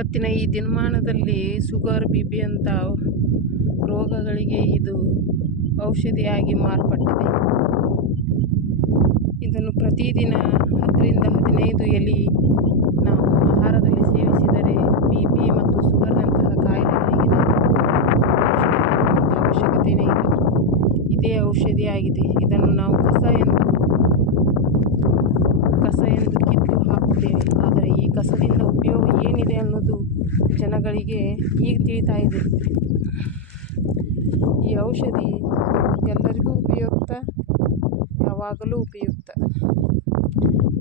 ಇವತ್ತಿನ ಈ ದಿನಮಾನದಲ್ಲಿ ಶುಗರ್ BP ಅಂತ ರೋಗಗಳಿಗೆ ಇದು ಔಷಧಿಯಾಗಿ ಮಾರ್ಪಟ್ಟಿದೆ. ಇದನ್ನು ಪ್ರತಿದಿನ 10 ರಿಂದ 15 ಎಲೆ ನಾವು ಆಹಾರದಲ್ಲಿ ಸೇವಿಸಿದರೆ BP ಮತ್ತು ಶುಗರ್ನಂತಹ ಕಾಯಿಲೆಗಳಿಗೆ ನಾವು ಅವಶ್ಯಕತೆಯೇ ಇಲ್ಲ. ಇದೇ ಔಷಧಿಯಾಗಿದೆ. ಇದನ್ನು ನಾವು ಕಸ ಎಂದು ಕಿತ್ತು ಹಾಕುತ್ತೇವೆ. ಆದರೆ ಈ ಕಸದಿಂದ ಉಪಯೋಗ ಏನಿದೆ ಅನ್ನೋದು ಜನಗಳಿಗೆ ಈಗ ತಿಳಿತಾ ಇದೆ. ಈ ಔಷಧಿ ಎಲ್ಲರಿಗೂ ಉಪಯುಕ್ತ, ಯಾವಾಗಲೂ ಉಪಯುಕ್ತ.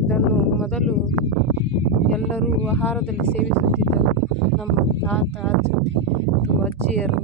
ಇದನ್ನು ಮೊದಲು ಎಲ್ಲರೂ ಆಹಾರದಲ್ಲಿ ಸೇವಿಸುತ್ತಿದ್ದರು. ನಮ್ಮ ತಾತ ಅಜ್ಜಿಯರು